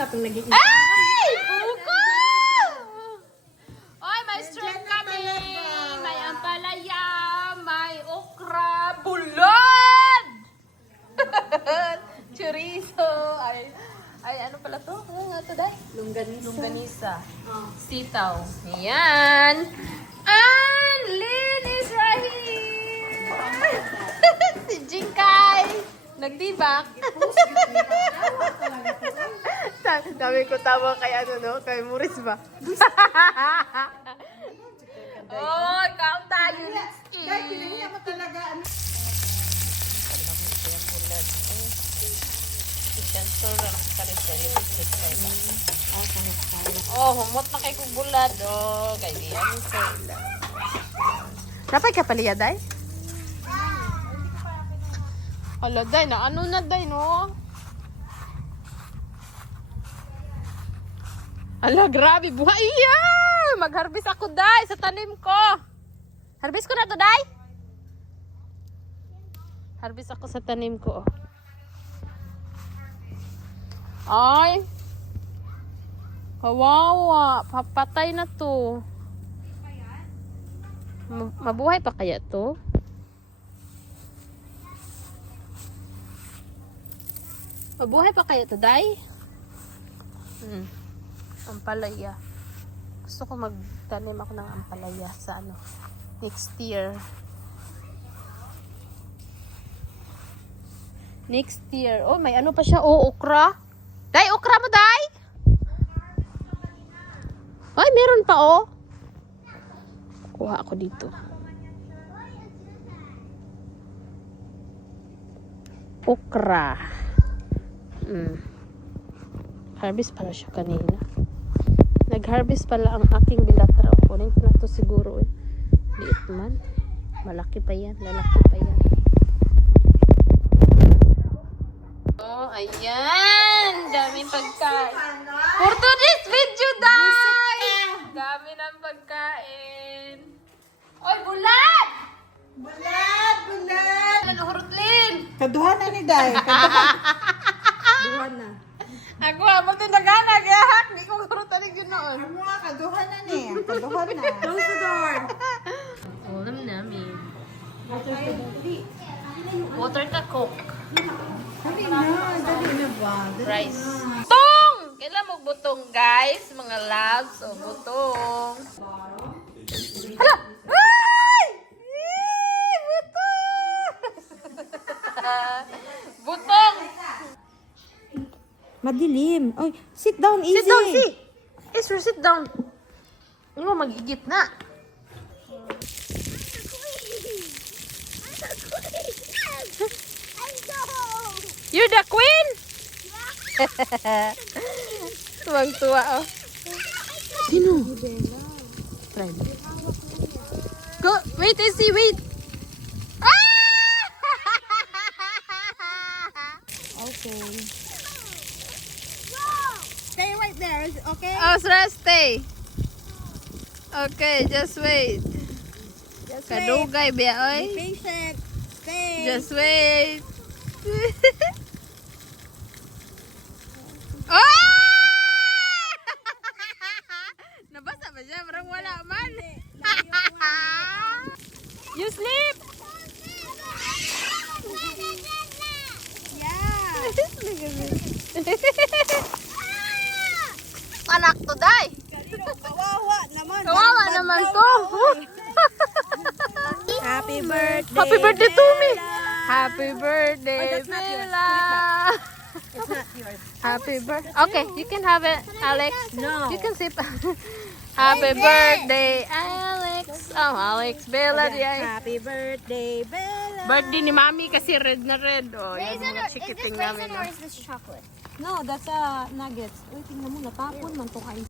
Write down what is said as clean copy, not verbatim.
nga itong naging Ay! Buko! Oy, may shrimp kami! May ampalaya, may okra, bulad! Chorizo! Ay, ano pala to? Ano nga to, Day? longganisa. Longganisa. Oh. Sitaw. Ayan. And Lynn is right here! Si Jinkay! Nagdibak. Dami ko tama kay ano, no? Kay Muris ba? Oh, count tayo. Let's eat. Dahil pinahiya mo talaga. Ano? Oh, humot na kay kong bulad. Oh, kay diyan sila. Dapat ka paliya, Day? Hala, Day, na ano na, Day, no? Ala, grabe, buhay. Yeah! Mag-harvest ako, Day, sa tanim ko. Harvest ko na to, Day? Harvest ako sa tanim ko. Ay. Kawawa. Papatay na to. Mabuhay pa kaya to? Mabuhay pa kaya to, Day? Ampalaya. Gusto ko magtanim ako ng ampalaya sa ano, next year. Next year. Oh, may ano pa siya. Oh, okra. Day, okra mo, Day? Ay, meron pa, oh. Kuha ako dito. Okra. Harvest pala siya kanina. Nag-harvest pala ang aking bilatra. Kunin ko na to siguro, eh. Liit man. Malaki pa yan. Lalaki pa yan. Oh, ayan. Daming pagkain. For today's video, Day! Dami ng pagkain. Oy, bulat! Bulad! Bulad! Ano, hurutlin? Kaduhan na ni Day. Kaduhan na. Ako, abang tinagana. Gahak. Di ko hurutan yung ginoon. Ano nga, kaduhan na ni. Kaduhan na. Close the door. Ulam namin. Water ka, Coke. Dali na. Dali na ba? Dali Rice. na. Butong! Kailan mo butong, guys? Mga loves. O, butong. Hala! Ay! Eee! Butong! Butong! Madilim. Oy, sit down, easy. Sit down, see! Ezra, sit down. Ano, magigit na. You're the queen? Tuwang-tuwa, oh. Sino? Try mo. Go, wait, Izzy, wait. Ah! Okay. Stay right there, okay? Oh, Ezra, stay. Okay, just wait. Just Kadugay, biya, Be oy. patient. Stay. Just wait. Oh! Nabasa ba siya? Parang wala man. You sleep? Yeah. Anak to, Day. Kawawa naman. Kawawa naman to. Happy birthday. Happy birthday to me. Bella. Happy birthday, Oh, that's not yours. Bella. It's not yours. Happy birthday. Okay, you can have it, Alex. No. You can sip. Happy birthday, Alex. Oh, Alex, Bella. Diyan. Happy birthday, Bella. Birthday ni Mami kasi red na red. Oh, yan mga chikiting namin. Or is this chocolate? No, that's nuggets. Uy, tingnan mo, natapon man tong ice.